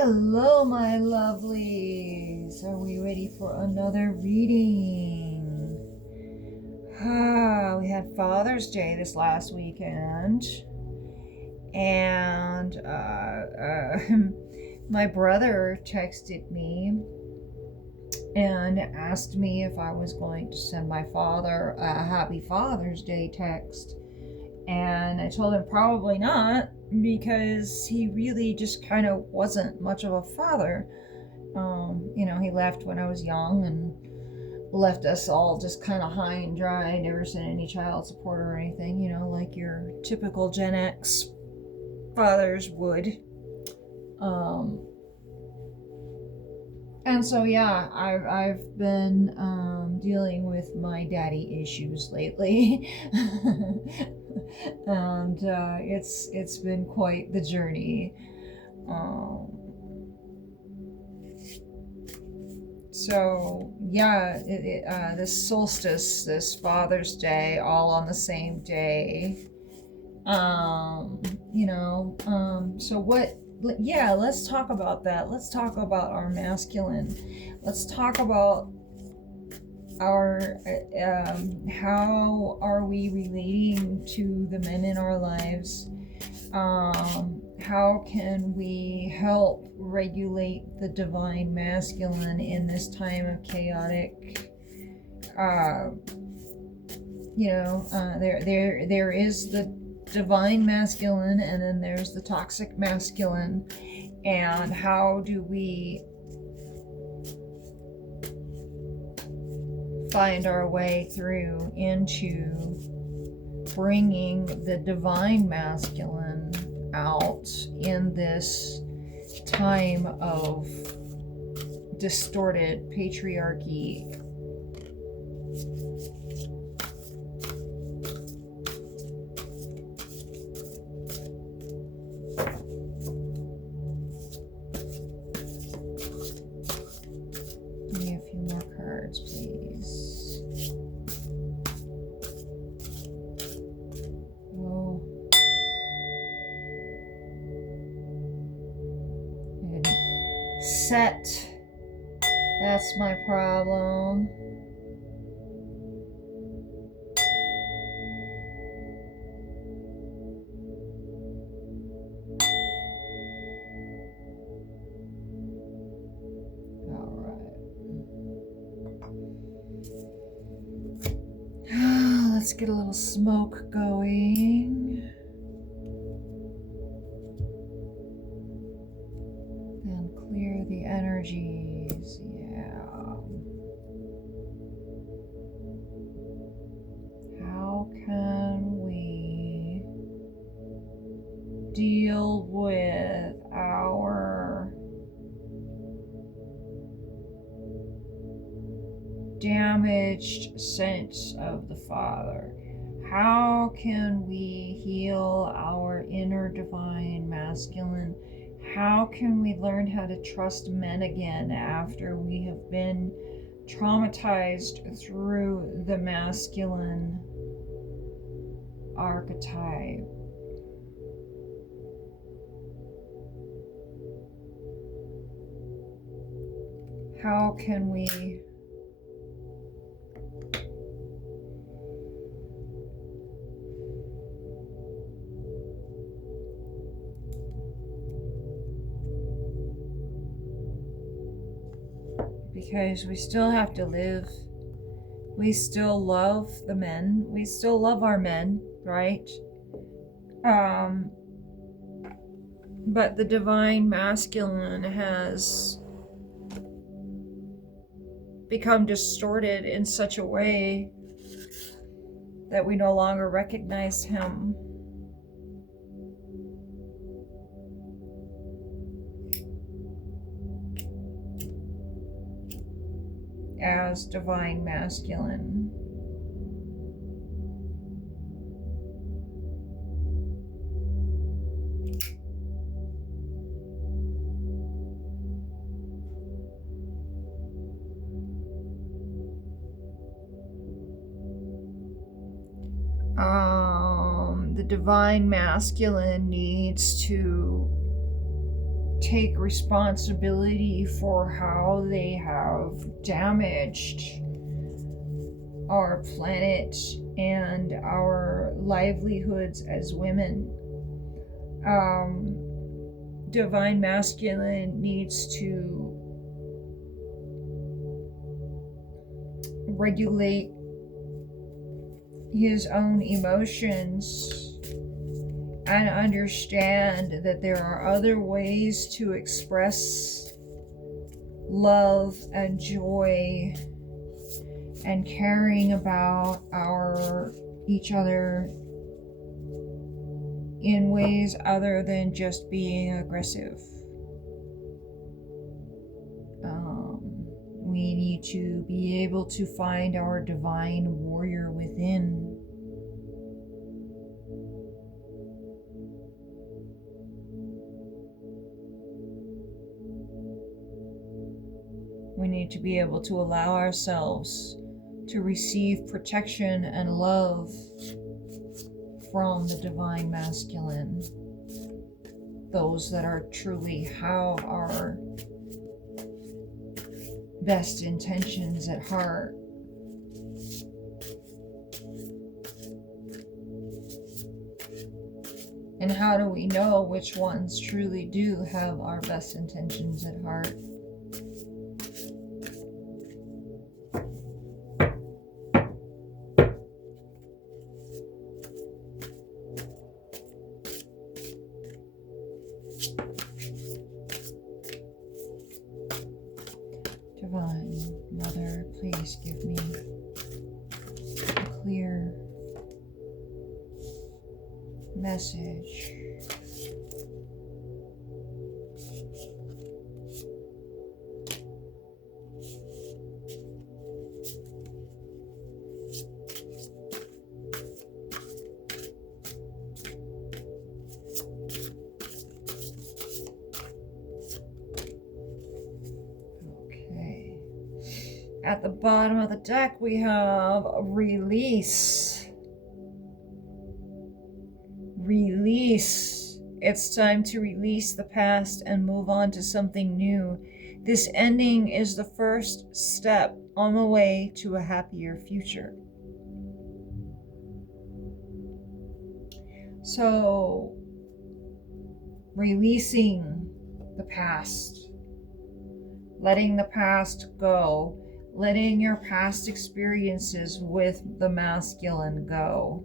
Hello, my lovelies. Are we ready for another reading? We had Father's Day this last weekend, and my brother texted me and asked me if I was going to send my father a Happy Father's Day text. And I told him probably not, because he really just kind of wasn't much of a father. He left when I was young and left us all just kind of high and dry, never sent any child support or anything, like your typical Gen X fathers would. And so, yeah, I've been dealing with my daddy issues lately. And it's been quite the journey. So yeah, this solstice, this Father's Day, all on the same day. So what? Yeah, let's talk about that. Let's talk about our masculine. Let's talk about our how are we relating to the men in our lives. How can we help regulate the divine masculine in this time of chaotic there is the divine masculine, and then there's the toxic masculine, and how do we find our way through into bringing the divine masculine out in this time of distorted patriarchy. Give me a few more cards, please. Set. That's my problem. All right. Let's get a little smoke going. Clear the energies, yeah. How can we deal with our damaged sense of the Father? How can we heal our inner divine masculine? How can we learn how to trust men again after we have been traumatized through the masculine archetype? How can we because we still have to live. We still love the men. We still love our men, right? But the divine masculine has become distorted in such a way that we no longer recognize him as divine masculine. The divine masculine needs to take responsibility for how they have damaged our planet and our livelihoods as women. Divine Masculine needs to regulate his own emotions and understand that there are other ways to express love and joy and caring about each other in ways other than just being aggressive. We need to be able to find our divine warrior within. We need to be able to allow ourselves to receive protection and love from the Divine Masculine. Those that are truly have our best intentions at heart. And how do we know which ones truly do have our best intentions at heart? Divine Mother, please give me a clear message. At the bottom of the deck, we have release. Release. It's time to release the past and move on to something new. This ending is the first step on the way to a happier future. So, releasing the past, letting the past go, letting your past experiences with the masculine go.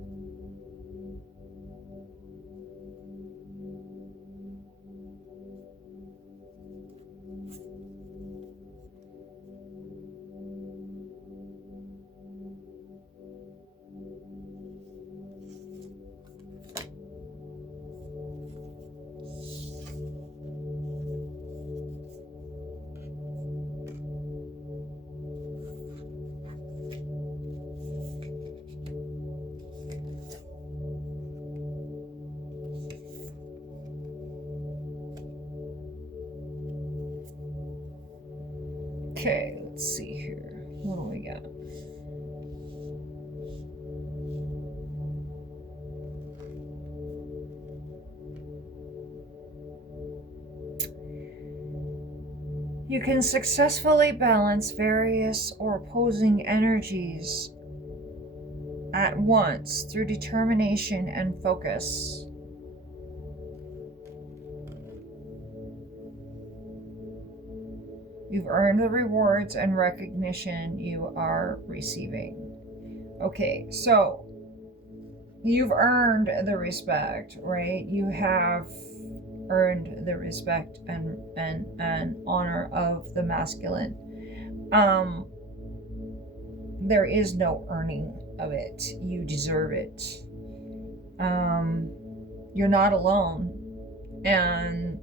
Okay, let's see here. What do we got? You can successfully balance various or opposing energies at once through determination and focus. You've earned the rewards and recognition you are receiving. Okay, so you've earned the respect, right? You have earned the respect and honor of the masculine. There is no earning of it. You deserve it. You're not alone. And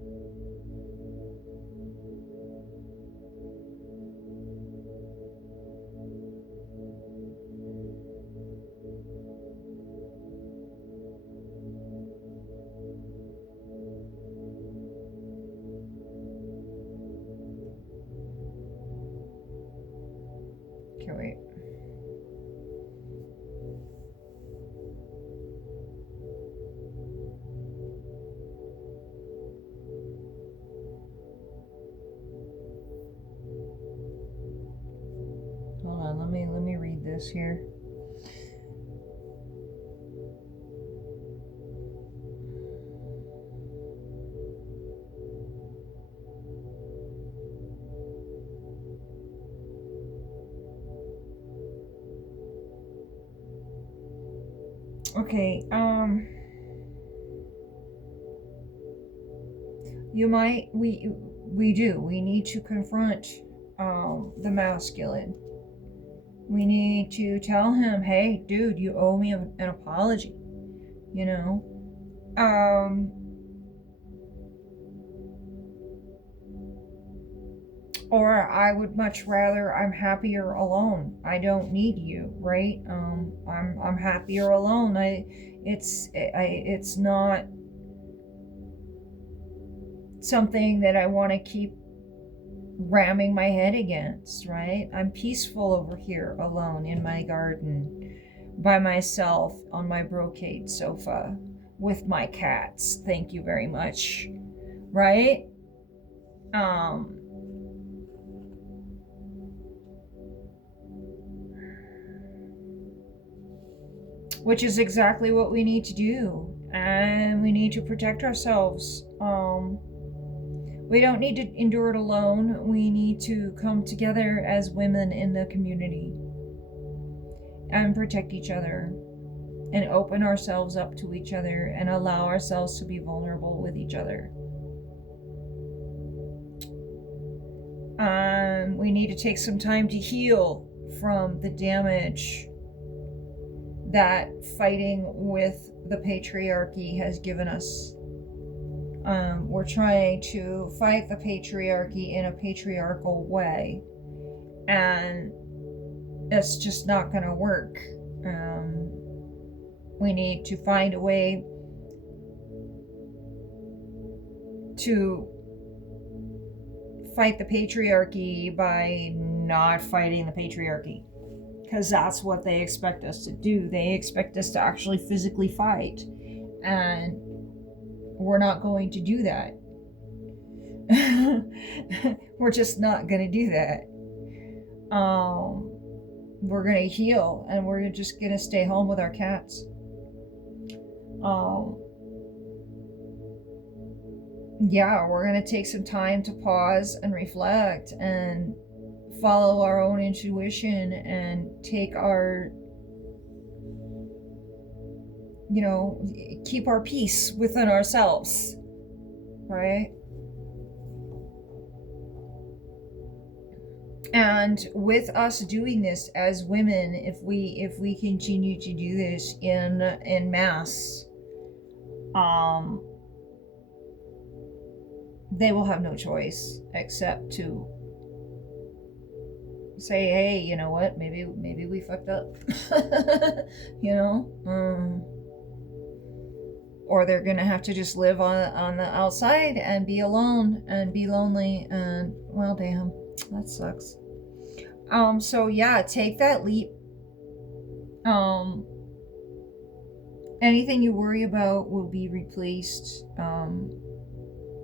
okay, wait. this here. Okay, we need to confront the masculine. We need to tell him, hey, dude, you owe me an apology, you know? Or I would much rather, I'm happier alone. I don't need you, right? I'm happier alone. It's not something that I want to keep ramming my head against, right? I'm peaceful over here alone in my garden by myself on my brocade sofa with my cats. Thank you very much. Right? Which is exactly what we need to do. And we need to protect ourselves. We don't need to endure it alone. We need to come together as women in the community and protect each other and open ourselves up to each other and allow ourselves to be vulnerable with each other. We need to take some time to heal from the damage that fighting with the patriarchy has given us. We're trying to fight the patriarchy in a patriarchal way, and it's just not going to work. We need to find a way to fight the patriarchy by not fighting the patriarchy, because that's what they expect us to do. They expect us to actually physically fight, and we're not going to do that. We're just not going to do that. We're going to heal, and we're just going to stay home with our cats. Yeah, we're going to take some time to pause and reflect and follow our own intuition and take our, keep our peace within ourselves, right? And with us doing this as women, if we continue to do this in mass, they will have no choice except to say, hey, you know what, maybe we fucked up. Or they're gonna have to just live on the outside and be alone and be lonely, and well, damn, that sucks. So yeah, take that leap. Anything you worry about will be replaced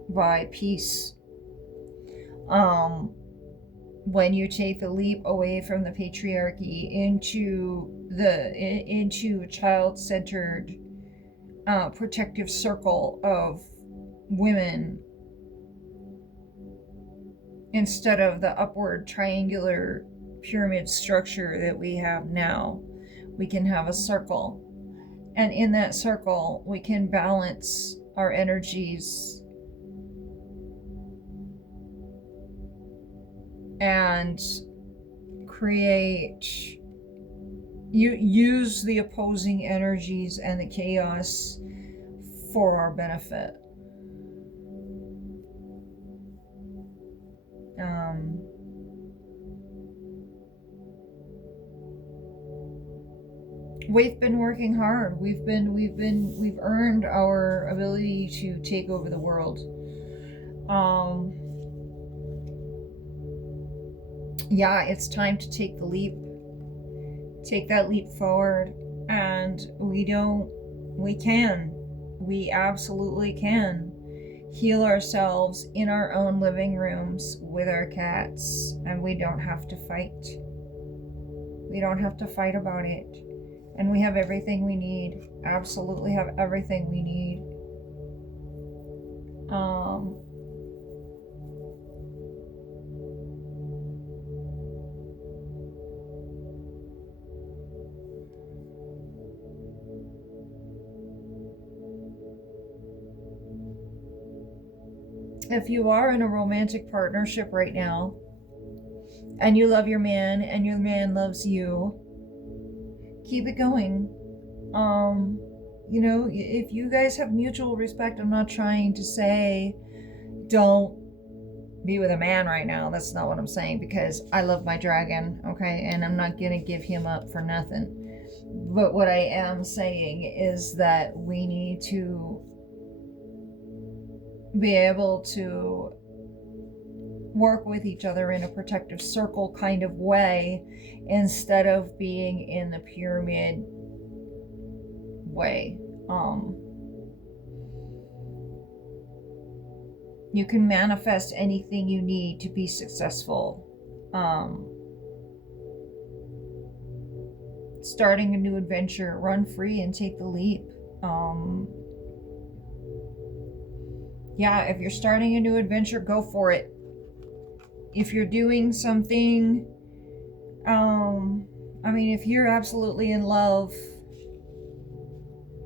by peace. When you take the leap away from the patriarchy into a child-centered protective circle of women, instead of the upward triangular pyramid structure that we have now, we can have a circle, and in that circle we can balance our energies and use the opposing energies and the chaos for our benefit. We've been working hard. We've earned our ability to take over the world. Yeah, it's time to take the leap. Take that leap forward, and we absolutely can heal ourselves in our own living rooms with our cats, and we don't have to fight. We We don't have to fight about it. And we have everything we need. Absolutely have everything we need. If you are in a romantic partnership right now, and you love your man, and your man loves you, keep it going. You know, if you guys have mutual respect, I'm not trying to say don't be with a man right now. That's not what I'm saying, because I love my dragon, okay? And I'm not gonna give him up for nothing. But what I am saying is that we need to be able to work with each other in a protective circle kind of way, instead of being in the pyramid way. You can manifest anything you need to be successful. Starting a new adventure, run free and take the leap. Yeah, if you're starting a new adventure, go for it. If you're doing something, I mean, if you're absolutely in love,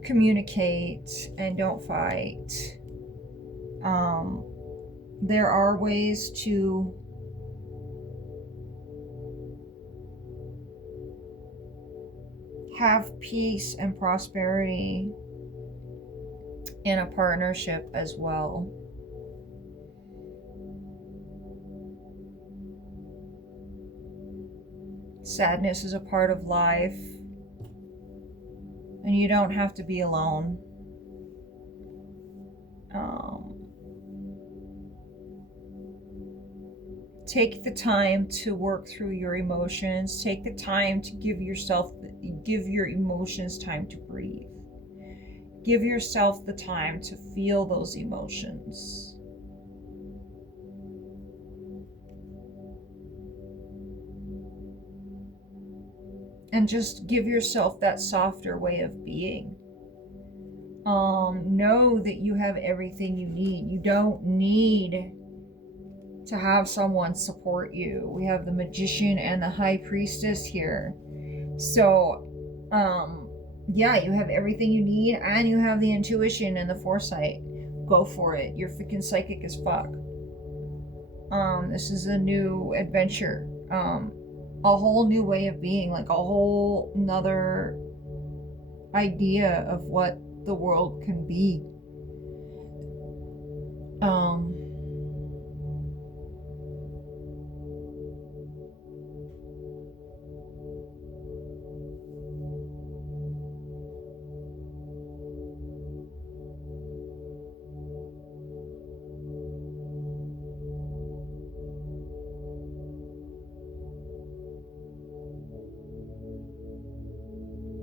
communicate and don't fight. There are ways to have peace and prosperity in a partnership as well. Sadness is a part of life, and you don't have to be alone. Take the time to work through your emotions. Take the time to give your emotions time to breathe. Give yourself the time to feel those emotions. And just give yourself that softer way of being. Know that you have everything you need. You don't need to have someone support you. We have the Magician and the High Priestess here. So, yeah, you have everything you need, and you have the intuition and the foresight. Go for it. You're freaking psychic as fuck. This is a new adventure. A whole new way of being, like a whole nother idea of what the world can be.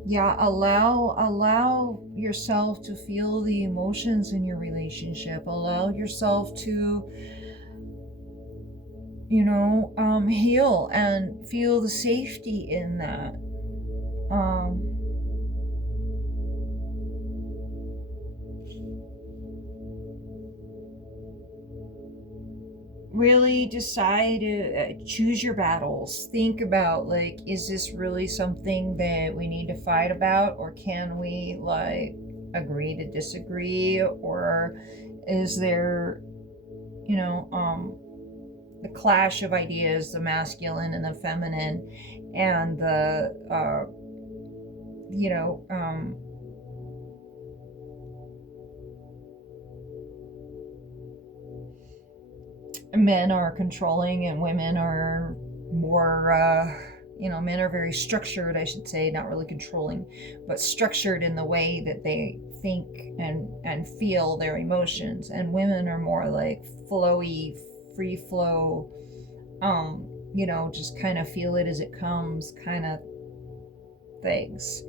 Yeah, allow yourself to feel the emotions in your relationship. Allow yourself to, heal and feel the safety in that. Really decide to choose your battles. Think about, like, is this really something that we need to fight about, or can we like agree to disagree, or is there the clash of ideas, the masculine and the feminine, and the men are controlling and women are more men are very structured, I should say, not really controlling, but structured in the way that they think and feel their emotions, and women are more like flowy, free flow, just kind of feel it as it comes kind of things.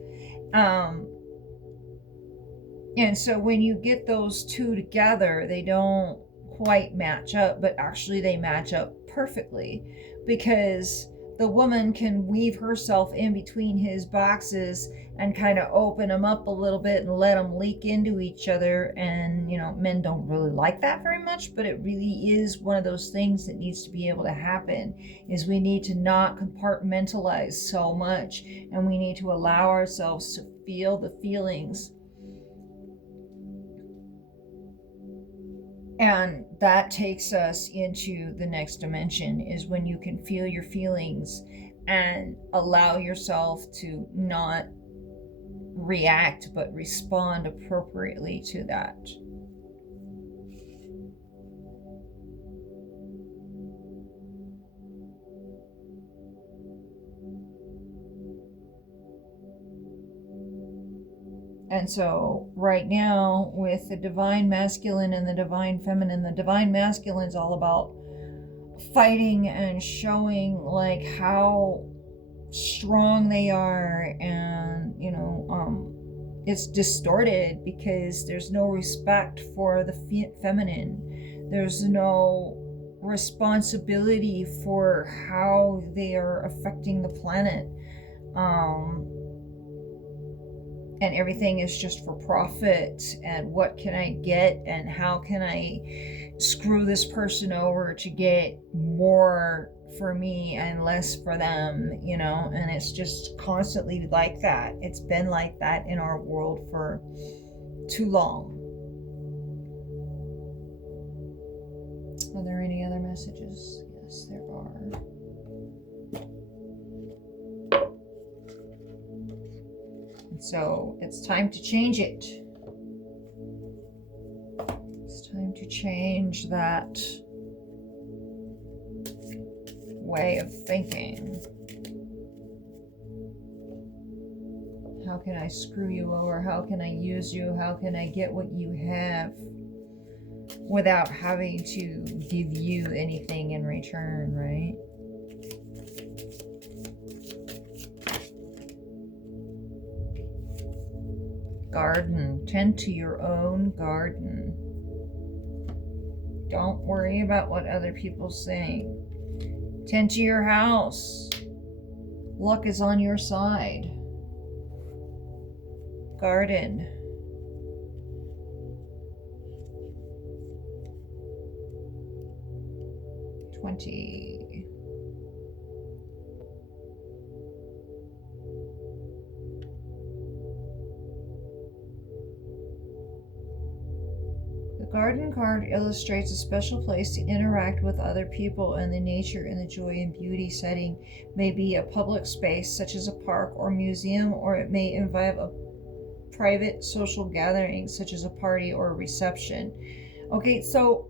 And so when you get those two together, they don't quite match up, but actually they match up perfectly, because the woman can weave herself in between his boxes and kind of open them up a little bit and let them leak into each other. And, men don't really like that very much, but it really is one of those things that needs to be able to happen, is we need to not compartmentalize so much, and we need to allow ourselves to feel the feelings. And that takes us into the next dimension, is when you can feel your feelings and allow yourself to not react, but respond appropriately to that. And so right now, with the divine masculine and the divine feminine, the divine masculine is all about fighting and showing like how strong they are, and it's distorted because there's no respect for the feminine. There's no responsibility for how they are affecting the planet. And everything is just for profit, and what can I get, and how can I screw this person over to get more for me and less for them, and it's just constantly like that. It's been like that in our world for too long. Are there any other messages? Yes, there are. So it's time to change it. It's time to change that way of thinking. How can I screw you over? How can I use you? How can I get what you have without having to give you anything in return, right? Garden. Tend to your own garden. Don't worry about what other people say. Tend to your house. Luck is on your side. Garden. The garden card illustrates a special place to interact with other people, and the nature and the joy and beauty setting may be a public space such as a park or museum, or it may involve a private social gathering such as a party or a reception. Okay, so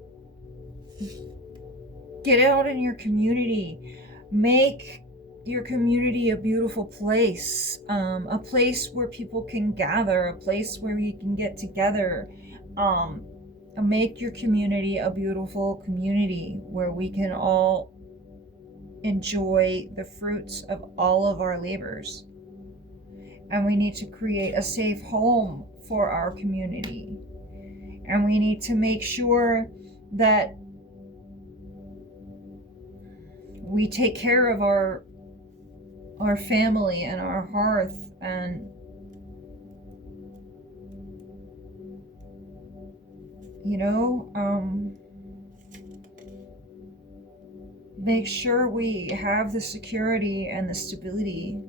get out in your community. Make your community a beautiful place, a place where people can gather, a place where you can get together. Make your community a beautiful community where we can all enjoy the fruits of all of our labors. And we need to create a safe home for our community. And we need to make sure that we take care of our family and our hearth, and make sure we have the security and the stability.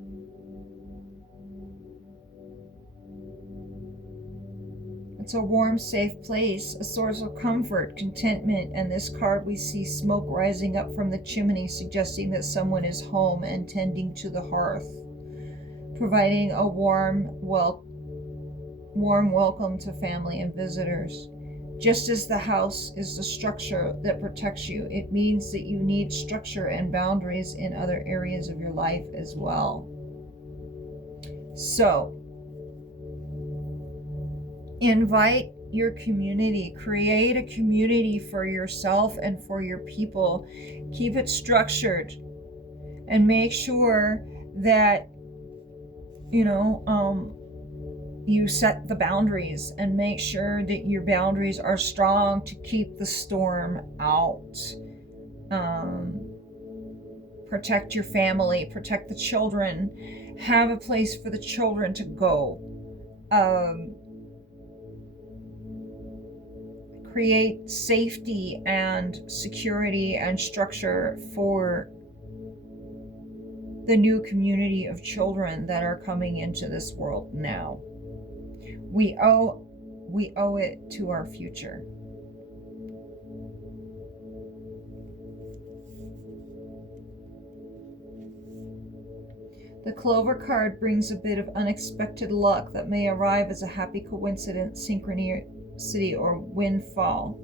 It's a warm, safe place, a source of comfort, contentment, and this card we see smoke rising up from the chimney, suggesting that someone is home and tending to the hearth, providing a warm welcome to family and visitors. Just as the house is the structure that protects you, it means that you need structure and boundaries in other areas of your life as well. So, invite your community, create a community for yourself and for your people. Keep it structured and make sure that, you set the boundaries, and make sure that your boundaries are strong to keep the storm out. protect your family, protect the children, have a place for the children to go. Create safety and security and structure for the new community of children that are coming into this world now. We owe it to our future. The Clover card brings a bit of unexpected luck that may arrive as a happy coincidence, synchronicity, or windfall.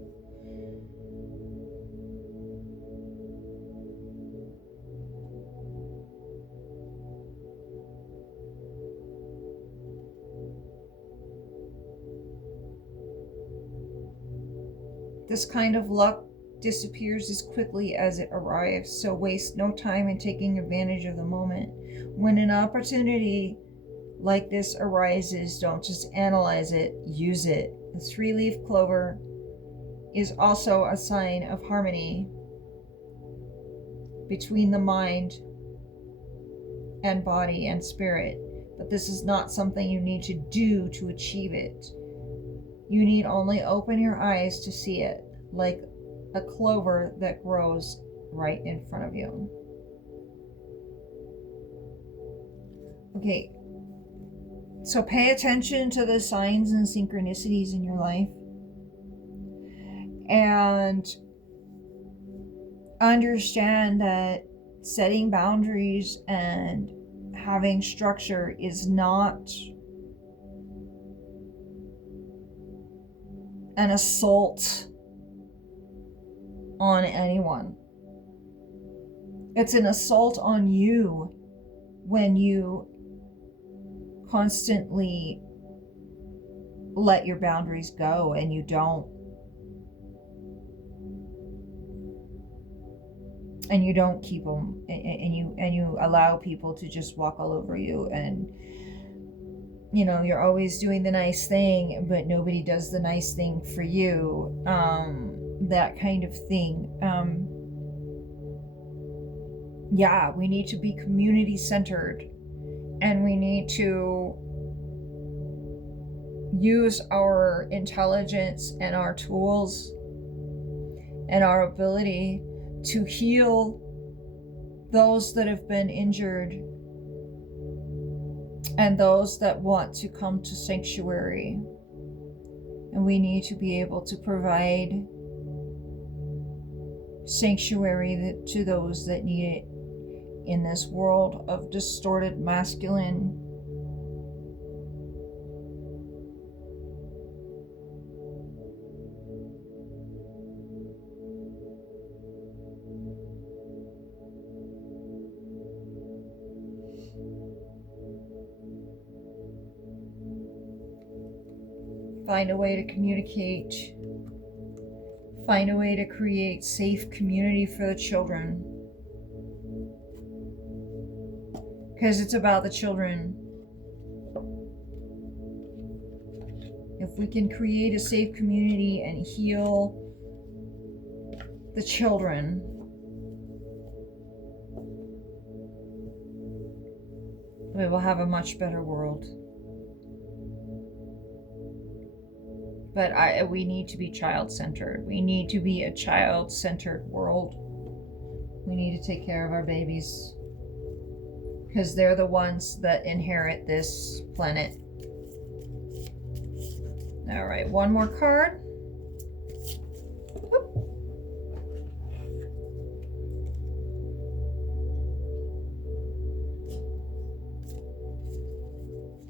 This kind of luck disappears as quickly as it arrives, so waste no time in taking advantage of the moment. When an opportunity like this arises, don't just analyze it, use it. The 3-leaf clover is also a sign of harmony between the mind and body and spirit, but this is not something you need to do to achieve it. You need only open your eyes to see it, like a clover that grows right in front of you. Okay, so pay attention to the signs and synchronicities in your life, and understand that setting boundaries and having structure is not an assault on anyone. It's an assault on you when you constantly let your boundaries go and you don't keep them, and you allow people to just walk all over you, and you're always doing the nice thing but nobody does the nice thing for you, that kind of thing. We need to be community centered, and we need to use our intelligence and our tools and our ability to heal those that have been injured and those that want to come to sanctuary. And we need to be able to provide sanctuary to those that need it in this world of distorted masculine find a way to communicate, find a way to create safe community for the children, because it's about the children. If we can create a safe community and heal the children, we will have a much better world. But we need to be child-centered. We need to be a child-centered world. We need to take care of our babies, because they're the ones that inherit this planet. All right, one more card. Whoop.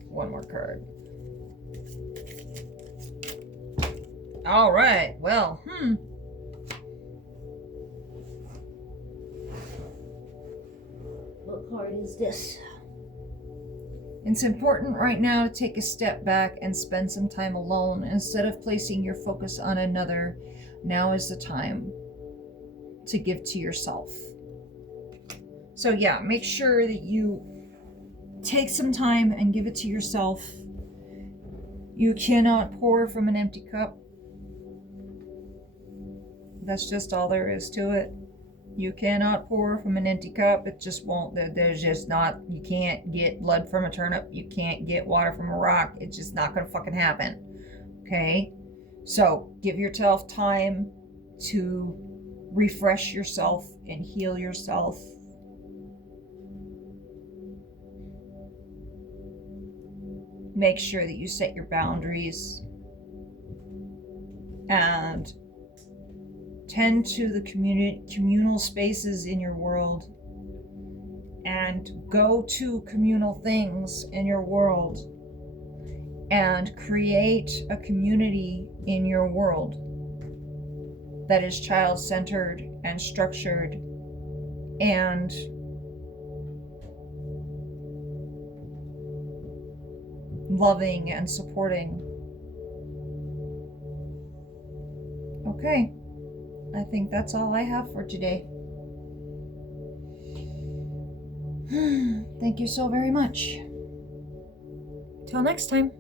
One more card. All right, well, what card is this? It's important right now to take a step back and spend some time alone. Instead of placing your focus on another, now is the time to give to yourself. So yeah, make sure that you take some time and give it to yourself. You cannot pour from an empty cup. That's just all there is to it. You cannot pour from an empty cup. It just won't. There's just not. You can't get blood from a turnip. You can't get water from a rock. It's just not gonna fucking happen. Okay? So give yourself time to refresh yourself and heal yourself. Make sure that you set your boundaries and tend to the communal spaces in your world, and go to communal things in your world and create a community in your world that is child-centered and structured and loving and supporting. Okay, I think that's all I have for today. Thank you so very much. Till next time.